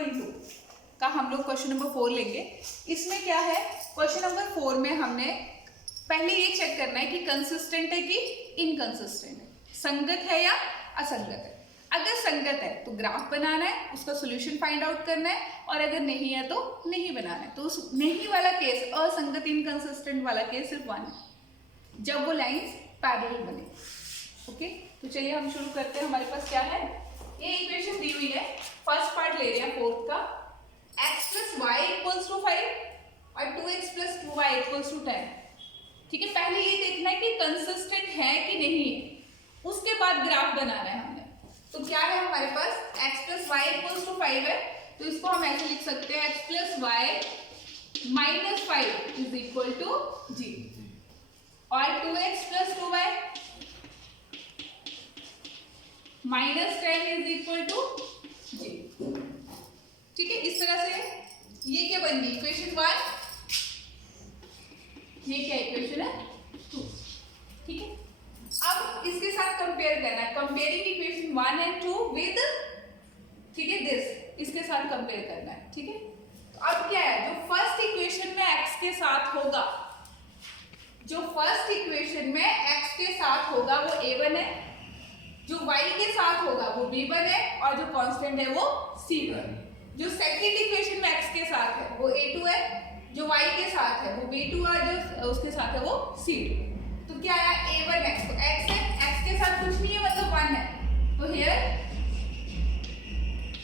= का हम लोग क्वेश्चन नंबर 4 लेंगे। इसमें क्या है, क्वेश्चन नंबर 4 में हमने पहले ये चेक करना है कि कंसिस्टेंट है कि इनकंसिस्टेंट है, संगत है या असंगत है। अगर संगत है तो ग्राफ बनाना है, उसका सॉल्यूशन फाइंड आउट करना है, और अगर नहीं है तो नहीं बनाना है। तो उस नहीं वाला केस, असंगत इनकंसिस्टेंट वाला केस सिर्फ 1 है, जब वो लाइंस पैरेलल बने। ओके, तो चलिए हम शुरू करते हैं। हमारे पास क्या है, ये इक्वेशन दी हुई है, फर्स्ट पार्ट ले रहे हैं 4th का, x + y = 5 और 2x + 2y = 10। ठीक है, पहले ये देखना है कि कंसिस्टेंट है कि नहीं है, उसके बाद ग्राफ बनाना है हमने। तो क्या है हमारे पास, x + y = 5 है, तो इसको हम ऐसे लिख सकते हैं, x + y - 5 = g, और 2x + 2y - 10 = g। ठीक है, इस तरह से ये क्या बन गई, इक्वेशन 1, ये क्या इक्वेशन है 2। ठीक है, अब इसके साथ कंपेयर करना है, कंपेयरिंग इक्वेशन 1 और 2 विद, ठीक है, दिस, इसके साथ कंपेयर करना है। ठीक है, तो अब क्या है, जो फर्स्ट इक्वेशन में x के साथ होगा, जो फर्स्ट इक्वेशन में x के साथ होगा वो a1 है, जो y के साथ होगा वो b1 है, और जो कांस्टेंट है वो c1। जो सेकंड इक्वेशन में x के साथ है वो a2 है, जो y के साथ है वो b2 है, जो उसके साथ है वो c2। तो क्या आया, a1x, तो x है, x के साथ कुछ नहीं है मतलब 1 है, तो हियर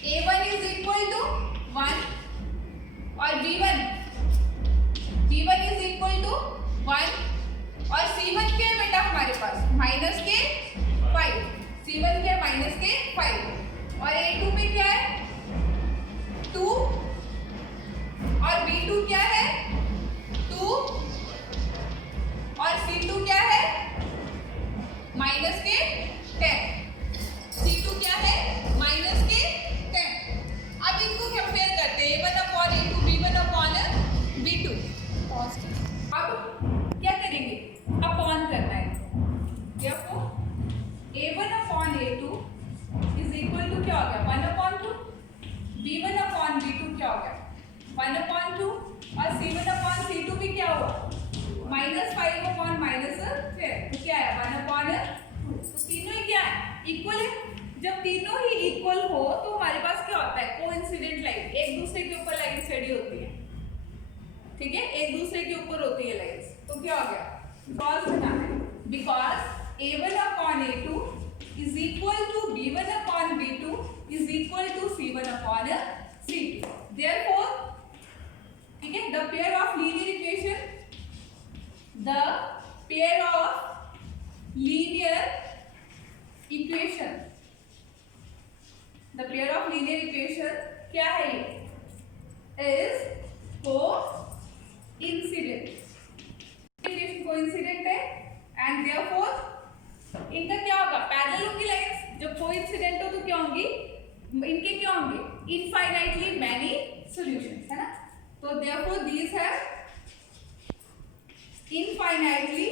a1 = 1 और b1 = 1, और c1 क्या है बेटा हमारे पास, -5, c1 क्या है, -5, और a2 पे क्या है 2, और b2 क्या है 2, और c2 क्या है -10, c2 क्या है -10। अब इनको कंपेयर करते हैं, a1/a2, b1/b2। अब क्या करेंगे, अपॉन करना है, देखो a1/a2 = क्या हो गया 1/2, b1/b2 क्या हो गया 1/2, और c1/c2 भी क्या हुआ -5/-10। तो क्या है 1/2। तो तीनों ही क्या है, इक्वल है। जब तीनों ही इक्वल हो तो हमारे पास क्या होता है, कोइंसिडेंट लाइन, एक दूसरे के ऊपर लाइन स्टडी होती है। ठीक है, एक दूसरे के ऊपर होती है लाइंस। तो क्या हो गया, बिकॉज बनाना है, because a1/a2 = b1/b2 = c1/c2। therefore, ठीक है, the pair of linear equation क्या है, ये is coincident, कोइंसिडेंट है, एंड therefore इनका क्या होगा, पैरेलल होंगी लाइंस। जब कोइंसिडेंट हो तो क्या होंगी, इनके क्या होंगे, इनफाइनाइटली मैनी सॉल्यूशंस, है ना। तो therefore these have infinitely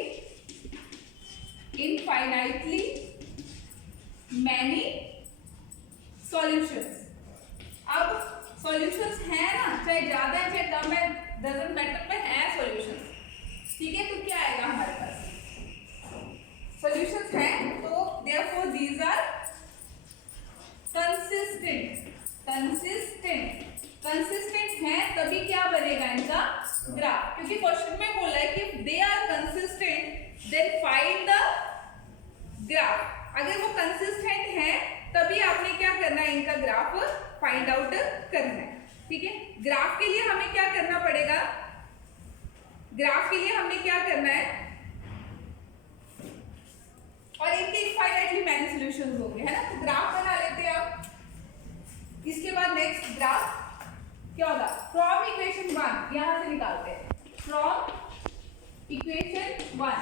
many solutions। अब सॉल्यूशंस हैं ना, चाहे ज्यादा है चाहे कम है, डजंट मैटर, पर है सॉल्यूशंस। ठीक है, तो क्या आएगा हमारे पास, सॉल्यूशंस हैं, तो therefore these are कंसिस्टेंट हैं, तभी क्या बनेगा इनका ग्राफ। क्योंकि क्वेश्चन में बोला है कि they are consistent then find the graph. अगर वो कंसिस्टेंट हैं तभी आपने क्या करना है, इनका ग्राफ फाइंड आउट करना है। ठीक है, ग्राफ के लिए हमें क्या करना पड़ेगा, ग्राफ के लिए हमने क्या करना है, और इनके इनफाइनाइटली मैनी सॉल्यूशंस होंगे, है ना। तो ग्राफ बना लेते हैं आप। इसके बाद नेक्स्ट ग्राफ क्या होगा, फ्रॉम इक्वेशन 1 यहां से निकालते हैं, फ्रॉम इक्वेशन 1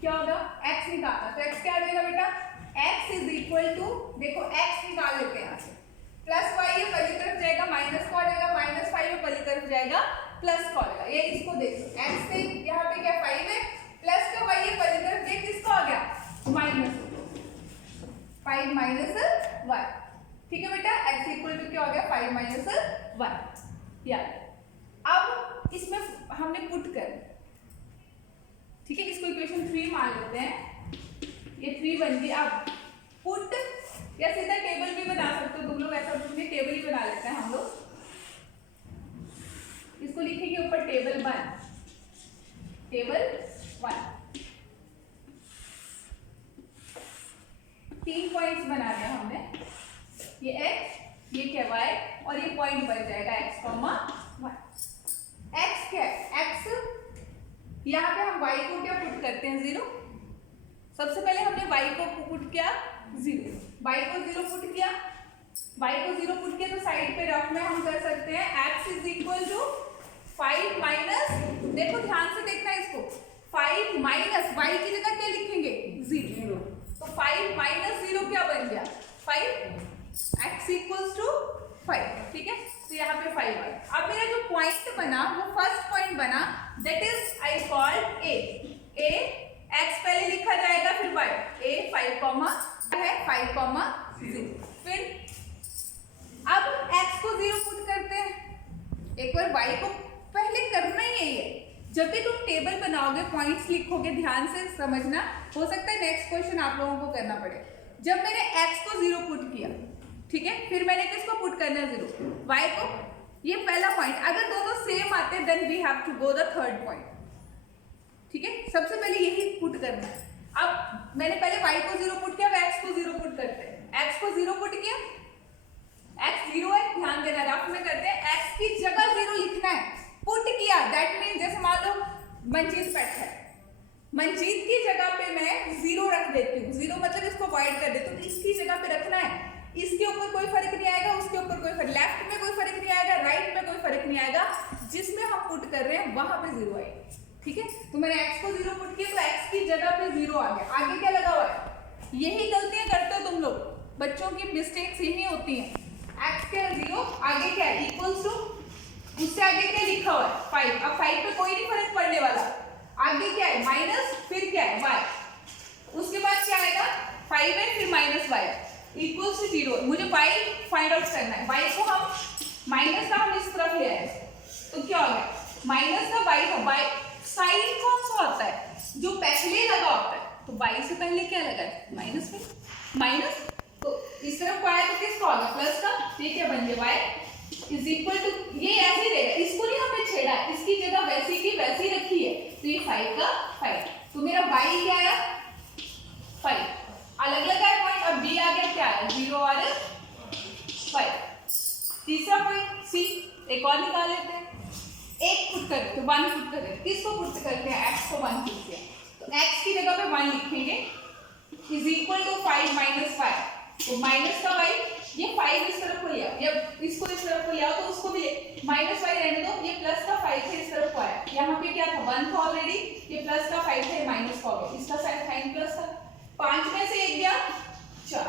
क्या होगा, x निकालना, तो x क्या आ जाएगा बेटा, x = देखो x निकाल लेते हैं यहां से, +y ये पहली तरफ जाएगा, माइनस को आ जाएगा, -5 ये पहली तरफ जाएगा, प्लस को आ जाएगा। ये इसको देखो, x से यहाँ पे क्या 5 है, प्लस का y ये पहली तरफ देख, किसको आ गया -5 - 1। ठीक है बेटा, x = इक्वल टू क्या हो गया 5 माइनस 1। या अब इसमें हमने पुट कर, ठीक है, इसको इक्वेशन 3 मान लेते हैं, ये 3 बन गई। अब पुट या सीधा टेबल भी बना सकते हो तुम लोग, ऐसा कुछ नहीं, टेबल ही बना लेते हैं हम लोग। इसको लिखेंगे ऊपर टेबल 1, टेबल 1। 3 पॉइंट्स बना दिया हमने, ये x, ये क्या y, और ये पॉइंट बन जाएगा x, 1। x क्या है, x यहाँ पे हम y को क्या पुट करते हैं 0। सबसे पहले हमने y को पुट किया 0, y को 0 पुट किया, y को 0 पुट किया, तो साइड पे रफ में हम कर सकते हैं x is equal to 5 minus, देखो ध्यान से देखना इसको, 5 माइनस y की जगह क्या लिखेंगे 0, तो 5 माइनस 0 क्या बन गया 5, x इक्वल्स टू 5, ठीक है, तो यहाँ पे 5 है। अब मेरा जो पॉइंट बना वो फर्स्ट पॉइंट बना, that is I called a x पहले लिखा जाएगा फिर y, a 5 है 5 फिर अब x को 0 पुट करते हैं, एक बार y को पहले करना ही है ये। जब भी तुम टेबल बनाओगे पॉइंट्स लिखोगे, ध्यान से समझना, हो सकता है नेक्स्ट क्वेश्चन आप लोगों को करना पड़े। जब मैंने x को 0 पुट किया, ठीक है, फिर मैंने किसको पुट करना है 0, y को, ये पहला पॉइंट, अगर दोनों सेम आते then we have to go the third point, ठीक है, सबसे पहले यही पुट करना है। अब मैंने पहले y को 0 पुट किया, अब x को 0 पुट करते हैं, x को 0 पुट किया, x 0 है, ध्यान देना, रफ में करते हैं, x की जगह 0 लिखना है, पुट किया, दैट मीन जैसे मान लो मंजीत बैठा है, मंजीत की जगह पे मैं 0 रख देती हूँ, 0 मतलब इसको अवॉइड कर देती हूँ, तो इसकी जगह पे रखना है, इसके ऊपर कोई फर्क नहीं आएगा, उसके ऊपर कोई फर्क, लेफ्ट में कोई फर्क नहीं आएगा, राइट में कोई फर्क नहीं आएगा, जिसमें हम पुट कर रहे हैं वहां पे 0 आएगा, ठीक है। तो मैंने x को 0 पुट किया, तो x की जगह पे 0 आ गया, आगे क्या लगा हुआ है, यही गलतियां करते हो तुम लोग, बच्चों की मिस्टेक्स यही होती हैं, x के 0 आगे क्या है इक्वल्स टू, उससे आगे क्या लिखा हुआ है 5, अब 5 पे कोई नहीं फर्क पड़ने वाला, आगे क्या है माइनस, फिर क्या है y, उसके बाद क्या आएगा 5 है, फिर माइनस y इक्वल्स टू 0, मुझे y फाइंड आउट करना है, y को हम माइनस का हम इस तरफ ले आए, तो क्या हो गया माइनस का y साइन कौन सा होता है जो पहले लगा होता है, तो y से पहले क्या लगा है माइनस में, माइनस, तो इस तरफ को आया तो किसका होगा प्लस का, ये क्या बन गया y इज इक्वल टू, ये ऐसे ही रहेगा, इसको नहीं हमने छेड़ा, इसकी जगह वैसी की वैसी रखी है, तो ये 5 का 5, तो मेरा y क्या आया 5, अलग अलग है पॉइंट, अब b आ गया क्या है 0 और 5। तीसरा पॉइंट c, एक और निकाल लेते हैं, एक पुट करते 1 पुट करते, किसको पुट करते हैं x को 1 पुट किया, तो x की जगह पे 1 लिखेंगे, इज इक्वल टू 5 माइनस 5, तो माइनस का y, ये 5 इस तरफ को लिया, या इसको इस तरफ को लिया तो उसको भी माइनस 5 रहने दो, ये प्लस का 5 से इस तरफ को आया, यहाँ पे क्या था 1 था ऑलरेडी, ये प्लस का 5 है माइनस का हो गया, इसका साइन प्लस था, 5 में से 1 गया 4,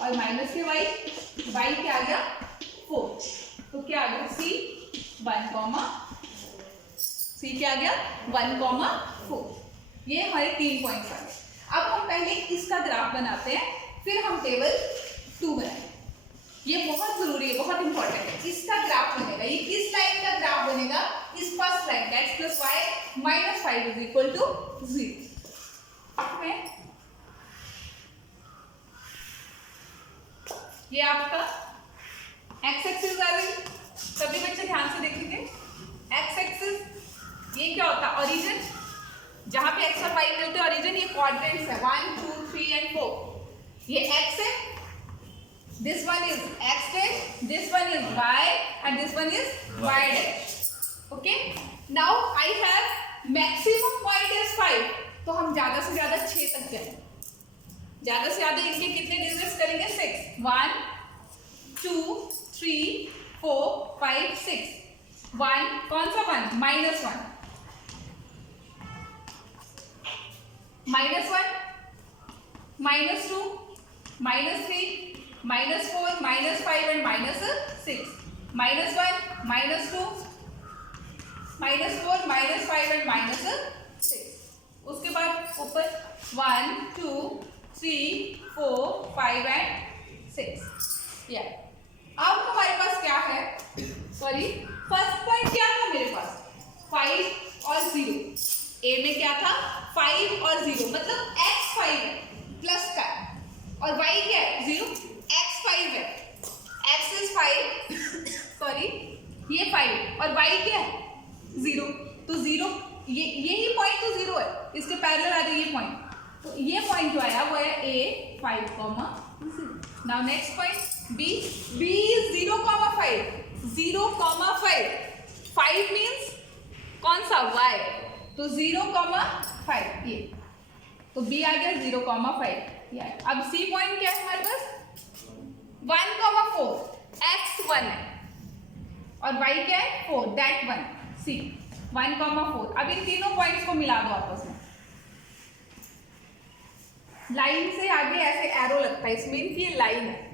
और माइनस के y क्या आ गया 4, तो क्या आ गया c 1, क्या आ गया 1, 4, ये हमारे 3 पॉइंट्स आ गए। अब हम पहले इसका ग्राफ बनाते हैं, फिर हम टेबल 2 बनाएंगे, ये बहुत जरूरी है, बहुत इंपॉर्टेंट है, इसका ग्राफ बनेगा, ये किस लाइन का ग्राफ बनेगा, इस फर्स्ट लाइन का x plus y minus 5 is equal to 0 में, ये आपका x एक्सिस आ रही, सभी बच्चे ध्यान से देखेंगे, x एक्सिस ये क्या होता है ओरिजिन, जहां पे x और y मिलते हैं ओरिजिन, ये क्वाड्रेंट्स है 1 2 3 एंड 4, ये x है, this one is x dash, this one is y and this one is y dash, okay, now I have maximum point is 5, तो हम ज्यादा से ज्यादा 6 तक जाएंगे, ज्यादा से ज्यादा इनके कितने डिजिट्स करेंगे 6, 1 2 3 4 5 6, 1 कौन सा 1 minus 1, minus 1 minus 2 minus 3 minus 4 minus 5 and minus 6, minus 1 minus 2 minus 4 minus 5 and minus 6, उसके बाद ऊपर 1 2 3 4 5 एंड 6, या अब हमारे पास क्या है, सॉरी फर्स्ट पॉइंट क्या था मेरे पास, 5 और 0। ए में क्या था 5 और 0, मतलब x 5 है प्लस का और y क्या है 0, x 5 है, x इज 5 सॉरी ये 5 और y क्या है 0, तो 0 यही पॉइंट तो 0 है, इसके पैरेलल आ जाए ये पॉइंट, तो ये पॉइंट जो आया वो है a 5, 0। Now next point b, b is 0, 5, 0, 5, 5 means कौन सा y, तो 0, 5 ये, तो b आ गया 0, 5 ये। अब c पॉइंट क्या है हमारे पास 1, 4, x 1 है और y क्या है 4, दैट 1 c 1, 4। अब इन तीनों पॉइंट्स को मिला दो आपस में, लाइन से आगे ऐसे एरो लगता है, इसमें कि ये लाइन है,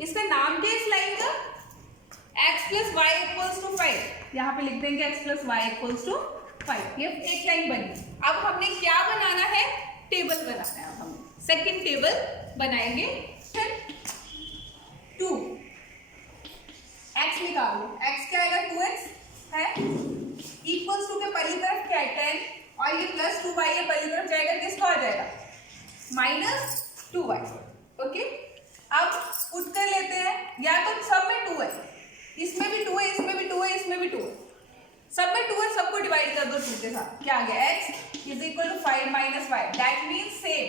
इसका नाम क्या है इस लाइन का, x + y = 5, यहाँ पे लिख देंगे x + y = 5, ये एक लाइन बनी। अब हमने क्या बनाना है, टेबल बनाना है, अब हम सेकंड टेबल बनाएंगे। 2 x निकालो, x क्या आएगा 2x है, इक्वल्स टू के पहली तरफ क्या है 10 और ये प्लस 2y है, पहली तरफ जाएगा किसको आ जाएगा -2y, ओके। अब पुट कर लेते हैं, या तो सब में 2 है, इसमें भी 2 है, इसमें भी 2 है, इसमें भी 2 है, सब में 2 है, सबको डिवाइड कर दो 2 के साथ, क्या आ गया x = 5 - y, that means same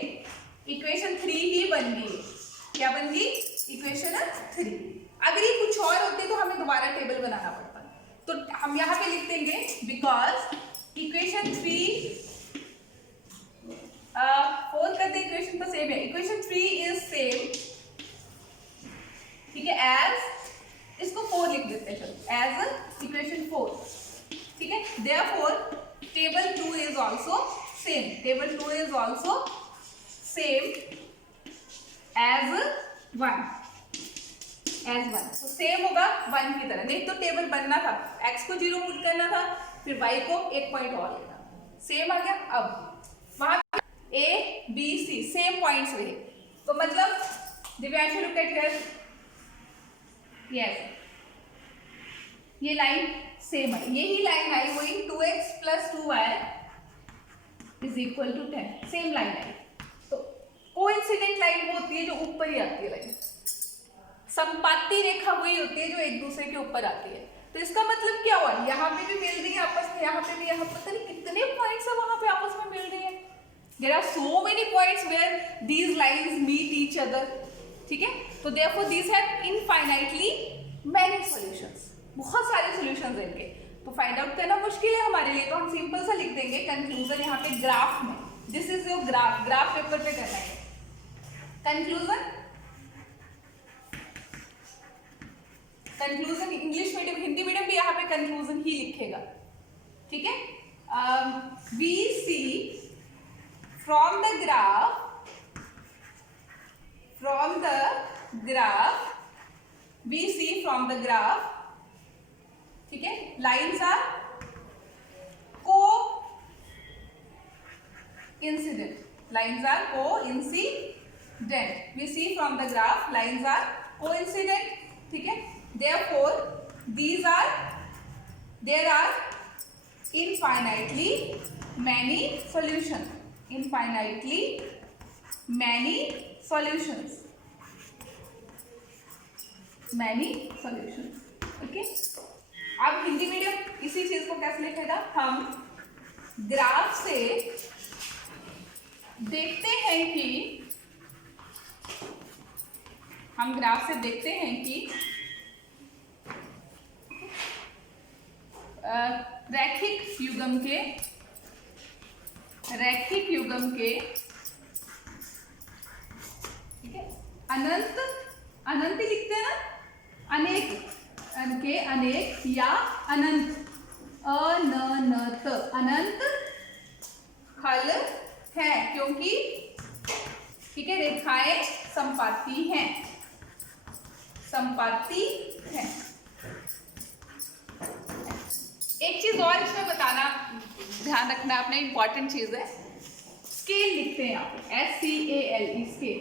equation 3 ही बन गई, क्या बन गई इक्वेशन 3। अगर ये कुछ और होती तो हमें दोबारा टेबल बनाना पड़ता, तो हम यहाँ पे लिख देंगे बिकॉज इक्वेशन 3 फोर्थ करते इक्वेशन तो सेम है, इक्वेशन 3 इज सेम, ठीक है, एज इसको 4 लिख देते हैं, चलो एज इक्वेशन 4, ठीक है। Therefore table 2 is also same, table 2 is also same as 1, तो सेम होगा 1 की तरह, नहीं तो टेबल बनना था x को 0 पुट करना था, फिर y को एक पॉइंट और लेना, सेम आ गया। अब वहां A B C same points रहे, तो मतलब Divyanshu look at here, yes ये लाइन सेम है, यही लाइन आई वही 2x + 2y = 10, सेम लाइन आई। तो कोइंसिडेंट लाइन वो होती है जो ऊपर ही आती है, लाइन संपाती रेखा वही होती है जो एक दूसरे के ऊपर आती है। तो इसका मतलब क्या हुआ, यहाँ पे भी मिल रही है आपस में, यहाँ पे भी, यहाँ पता नहीं कितने पॉइंट्स है वहां पे आपस में मिल रही है। There are so many points where these lines meet each other, ठीक है। तो therefore these have infinitely many solutions, बहुत सारे solutions हैं इनके, तो फाइंड आउट करना मुश्किल है हमारे लिए, तो हम सिंपल सा लिख देंगे कंक्लूजन यहाँ पे ग्राफ में, this is your graph, graph paper पे करना है conclusion. Conclusion English medium, Hindi medium भी यहाँ पे कंक्लूजन ही लिखेगा, ठीक है। We see from the graph we see from the graph, ठीक है, lines are coincident, we see from the graph lines are coincident, ठीक है। therefore there are infinitely many solutions, okay. अब हिंदी मीडियम इसी चीज को कैसे लिखेगा, हम ग्राफ से देखते हैं कि रैखिक युग्म के ठीक है, अनंत लिखते हैं ना, अनेक या अनंत, अनंत हल है, क्योंकि ठीक है रेखाएं संपाती हैं। एक चीज और इसमें बताना, ध्यान रखना अपना, इंपॉर्टेंट चीज है, स्केल लिखते हैं आप, SCALE स्केल,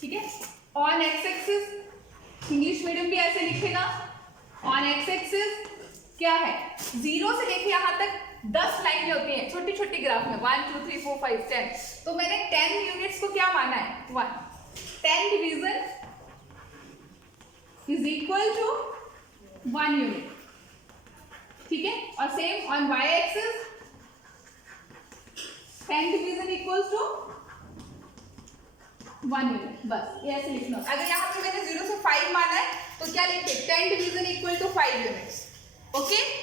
ठीक है। On x axis English medium भी ऐसे लिखेगा। ऑन एक्स एक्सिस क्या है, 0 से लेके यहाँ तक 10 लाइनें होती हैं छोटी छोटी ग्राफ में, 1 2 3 4 5 10। तो मैंने 10 यूनिट्स को क्या माना है, 1। 10 division is equal to 1 unit, ठीक है। और same on Y axis 10 division equals to 1 unit. बस ये ऐसे लिखना। अगर यहाँ पे मैंने 0 से 5 माना है तो क्या लिखे, 10 division equal to 5 units, okay.